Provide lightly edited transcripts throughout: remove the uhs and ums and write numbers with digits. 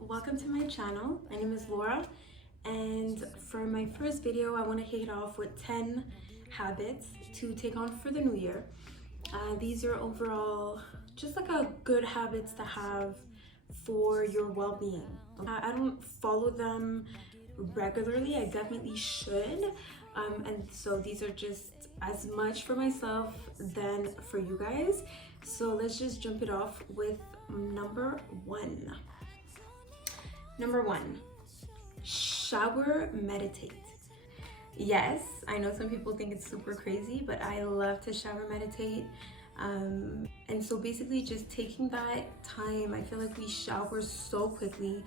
Welcome to my channel. My name is Laura, and for my first video I want to kick it off with 10 habits to take on for the new year. These are overall just like a good habits to have for your well-being. I don't follow them regularly, I definitely should, and so these are just as much for myself than for you guys. So let's just jump it off with number one. Number one, shower meditate. Yes, I know some people think it's super crazy, but I love to shower meditate. And so basically just taking that time, I feel like we shower so quickly.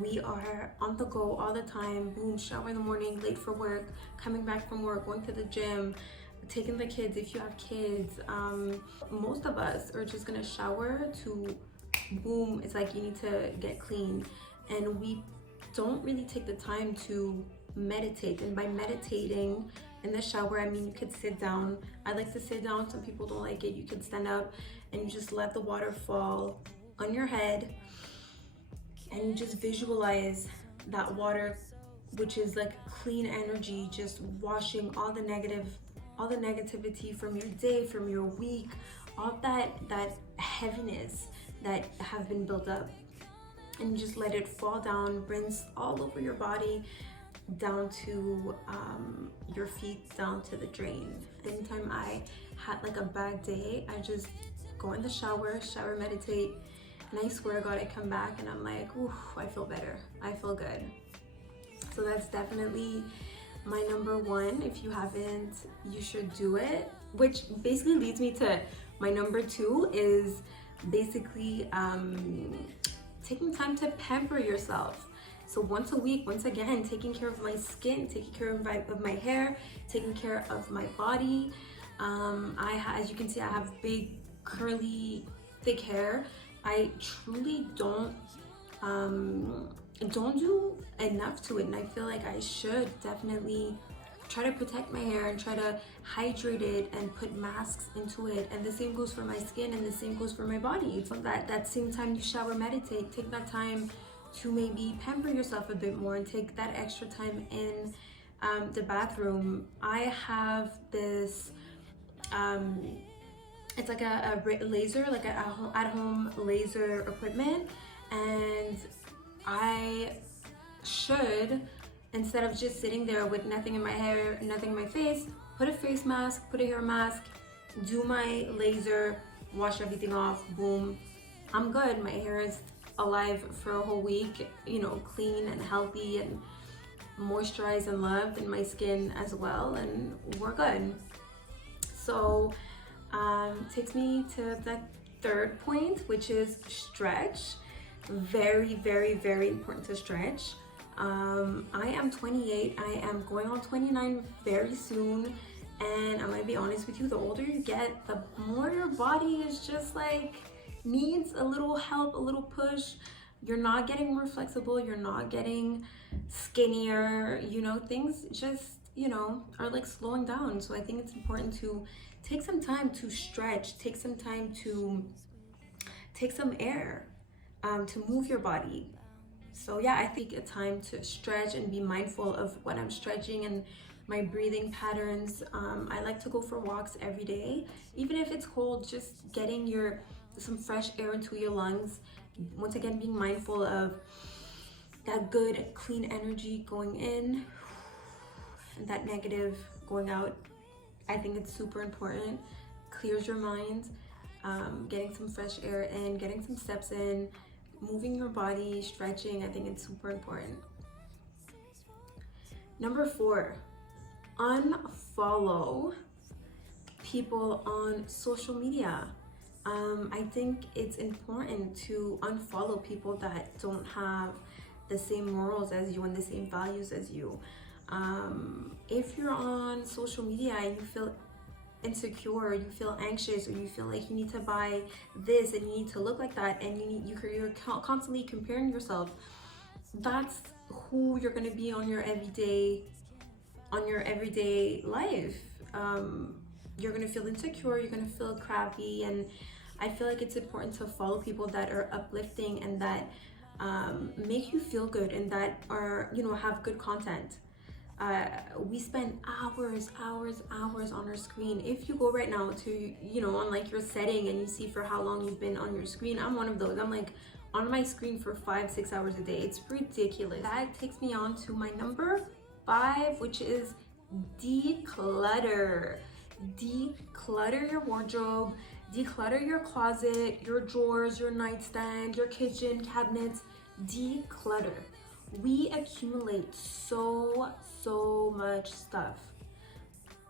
We are on the go all the time. Boom, shower in the morning, late for work, coming back from work, going to the gym, taking the kids if you have kids. Most of us are just gonna shower to boom, it's like you need to get clean. And we don't really take the time to meditate. And by meditating in the shower, I mean you could sit down. I like to sit down, some people don't like it. You could stand up and you just let the water fall on your head and you just visualize that water, which is like clean energy, just washing all the negativity from your day, from your week, all that heaviness that have been built up. And you just let it fall down, rinse all over your body, down to your feet, down to the drain. Anytime I had like a bad day, I just go in the shower meditate, and I swear to God, I come back and I'm like, ooh, I feel better, I feel good. So that's definitely my number one. If you haven't, you should do it. Which basically leads me to my number two, is basically taking time to pamper yourself. So once a week, once again, taking care of my skin, taking care of my hair, taking care of my body. As you can see, I have big, curly, thick hair. I truly don't do enough to it, and I feel like I should definitely try to protect my hair and try to hydrate it and put masks into it. And the same goes for my skin, and the same goes for my body. So that same time you shower meditate, take that time to maybe pamper yourself a bit more and take that extra time in the bathroom. I have this it's like a laser, like a at-home laser equipment, and I should, instead of just sitting there with nothing in my hair, nothing in my face, put a face mask, put a hair mask, do my laser, wash everything off, boom, I'm good. My hair is alive for a whole week, you know, clean and healthy and moisturized and loved, and my skin as well, and we're good. So takes me to the third point, which is stretch. Very, very, very important to stretch. I am 28, I am going on 29 very soon, and I'm gonna be honest with you, the older you get, the more your body is just like needs a little help, a little push. You're not getting more flexible, you're not getting skinnier, you know, things just, you know, are like slowing down. So I think it's important to take some time to stretch, take some time to take some air, to move your body. So yeah, I think a time to stretch and be mindful of what I'm stretching and my breathing patterns. I like to go for walks every day, even if it's cold, just getting some fresh air into your lungs. Once again, being mindful of that good, clean energy going in and that negative going out. I think it's super important. Clears your mind, getting some fresh air in, getting some steps in, moving your body, stretching. I think it's super important. Number four, unfollow people on social media. I think it's important to unfollow people that don't have the same morals as you and the same values as you. If you're on social media and you feel insecure, you feel anxious, or you feel like you need to buy this and you need to look like that, and you're constantly comparing yourself, that's who you're going to be on your everyday life. You're going to feel insecure, you're going to feel crappy, and I feel like it's important to follow people that are uplifting and that make you feel good and that are, you know, have good content. We spend hours on our screen. If you go right now to, you know, on like your setting and you see for how long you've been on your screen, I'm one of those. I'm like on my screen for 5-6 hours a day. It's ridiculous. That takes me on to my number 5, which is declutter. Declutter your wardrobe, declutter your closet, your drawers, your nightstand, your kitchen cabinets. Declutter. We accumulate so much stuff.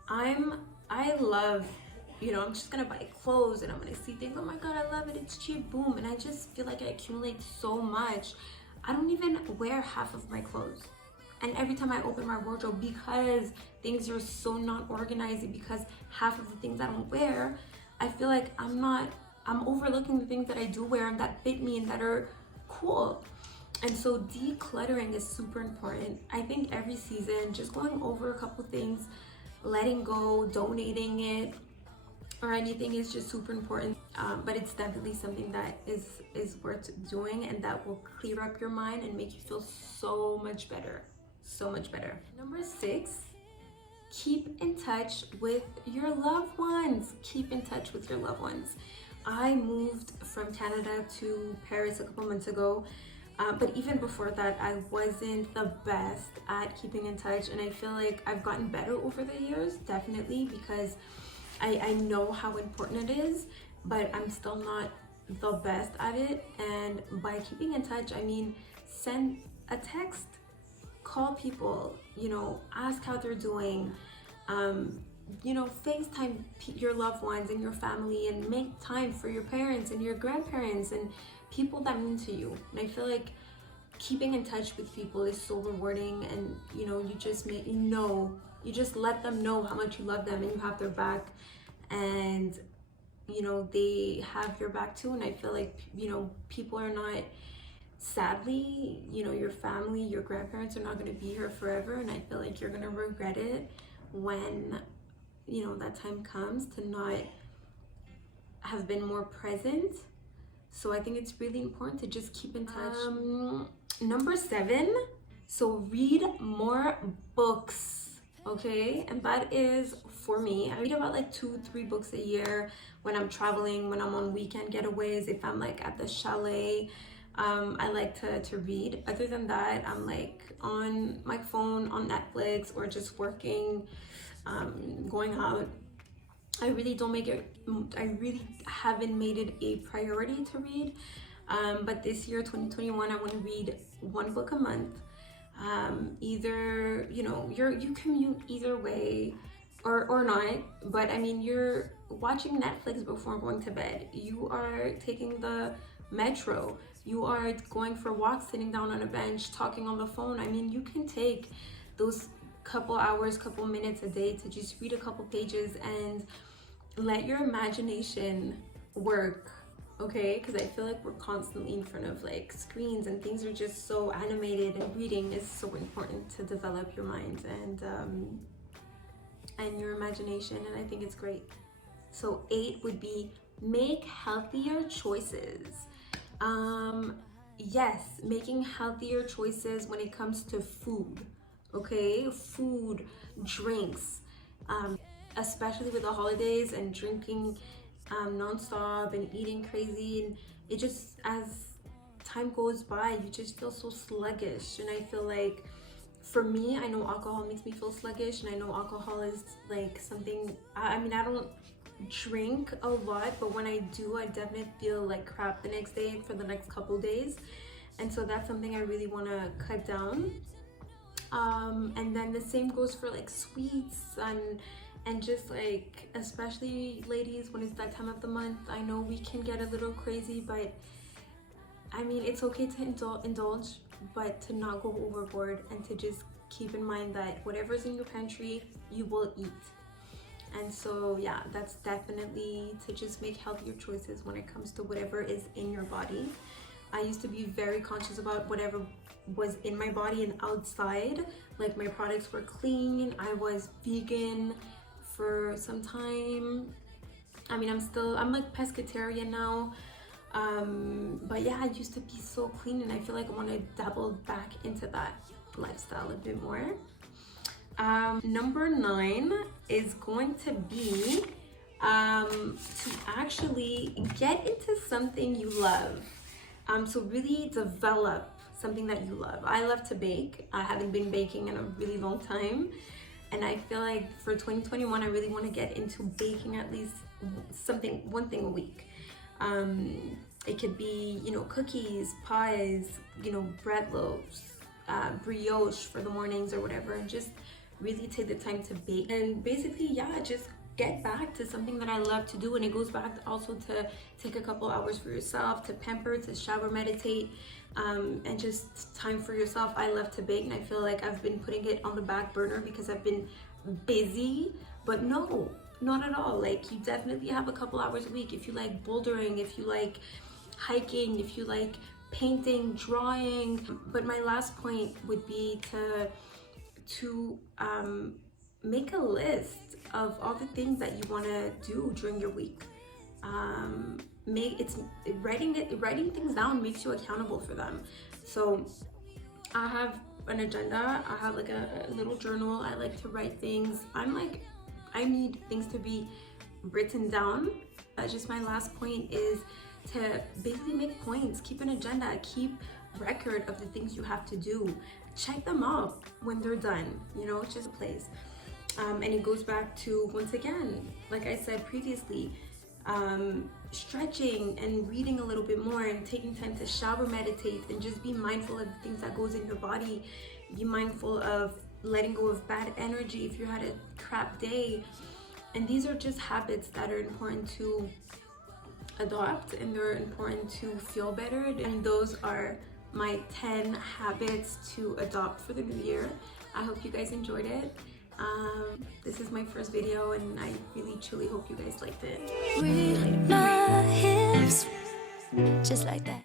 I love, you know, I'm just gonna buy clothes and I'm gonna see things, oh my god, I love it, it's cheap, boom, and I just feel like I accumulate so much. I don't even wear half of my clothes. And every time I open my wardrobe, because things are so not organized, because half of the things I don't wear, I feel like I'm overlooking the things that I do wear and that fit me and that are cool. And so decluttering is super important. I think every season, just going over a couple things, letting go, donating it, or anything is just super important. But it's definitely something that is worth doing and that will clear up your mind and make you feel so much better. So much better. Number 6, keep in touch with your loved ones. Keep in touch with your loved ones. I moved from Canada to Paris a couple months ago. But even before that, I wasn't the best at keeping in touch, and I feel like I've gotten better over the years, definitely, because I know how important it is, but I'm still not the best at it. And by keeping in touch, I mean send a text, call people, you know, ask how they're doing, you know, FaceTime your loved ones and your family, and make time for your parents and your grandparents and people that mean to you. And I feel like keeping in touch with people is so rewarding, and you know, you just let them know how much you love them and you have their back, and you know, they have your back too. And I feel like, you know, people are not, sadly, you know, your family, your grandparents are not going to be here forever, and I feel like you're going to regret it when, you know, that time comes to not have been more present. So I think it's really important to just keep in touch. Number 7, so read more books, okay? And that is, for me, I read about like 2-3 books a year when I'm traveling, when I'm on weekend getaways, if I'm like at the chalet. I like to read. Other than that, I'm like on my phone, on Netflix, or just working, going out. I really haven't made it a priority to read. But this year, 2021, I want to read 1 book a month. Either, you know, you commute either way or not, but I mean, you're watching Netflix before going to bed. You are taking the metro. You are going for walks, sitting down on a bench, talking on the phone. I mean, you can take those couple hours, couple minutes a day to just read a couple pages and let your imagination work, okay? Because I feel like we're constantly in front of like screens and things are just so animated, and reading is so important to develop your mind and your imagination, and I think it's great. So 8 would be make healthier choices. Yes, making healthier choices when it comes to food, okay? Food, drinks, especially with the holidays and drinking nonstop and eating crazy, and it just, as time goes by, you just feel so sluggish. And I feel like, for me, I know alcohol makes me feel sluggish, and I know alcohol is like something, I mean, I don't drink a lot, but when I do, I definitely feel like crap the next day for the next couple days, and so that's something I really want to cut down. And then the same goes for like sweets and just like, especially ladies, when it's that time of the month, I know we can get a little crazy, but I mean, it's okay to indulge, but to not go overboard, and to just keep in mind that whatever's in your pantry, you will eat. And so yeah, that's definitely to just make healthier choices when it comes to whatever is in your body. I used to be very conscious about whatever was in my body and outside, like my products were clean. I was vegan for some time. I mean, I'm like pescatarian now. But yeah, I used to be so clean, and I feel like I want to dabble back into that lifestyle a bit more. Number 9 is going to be to actually get into something you love. So really develop something that you love. I love to bake. I haven't been baking in a really long time, and I feel like for 2021 I really want to get into baking at least one thing a week. It could be, you know, cookies, pies, you know, bread loaves, brioche for the mornings or whatever, and just really take the time to bake. And basically, yeah, just get back to something that I love to do. And it goes back also to take a couple hours for yourself, to pamper, to shower, meditate, and just time for yourself. I love to bake, and I feel like I've been putting it on the back burner because I've been busy, but no, not at all. Like, you definitely have a couple hours a week if you like bouldering, if you like hiking, if you like painting, drawing. But my last point would be to make a list of all the things that you want to do during your week. Writing things down makes you accountable for them. So I have an agenda. I have like a little journal. I like to write things. I need things to be written down. Just my last point is to basically make points, keep an agenda, keep record of the things you have to do, check them off when they're done. You know, it's just a place. And it goes back to, once again, like I said previously, stretching and reading a little bit more, and taking time to shower, meditate, and just be mindful of the things that goes in your body. Be mindful of letting go of bad energy if you had a crap day. And these are just habits that are important to adopt, and they're important to feel better. And those are my 10 habits to adopt for the new year. I hope you guys enjoyed it. This is my first video, and I really truly hope you guys liked it. With my hips, just like that.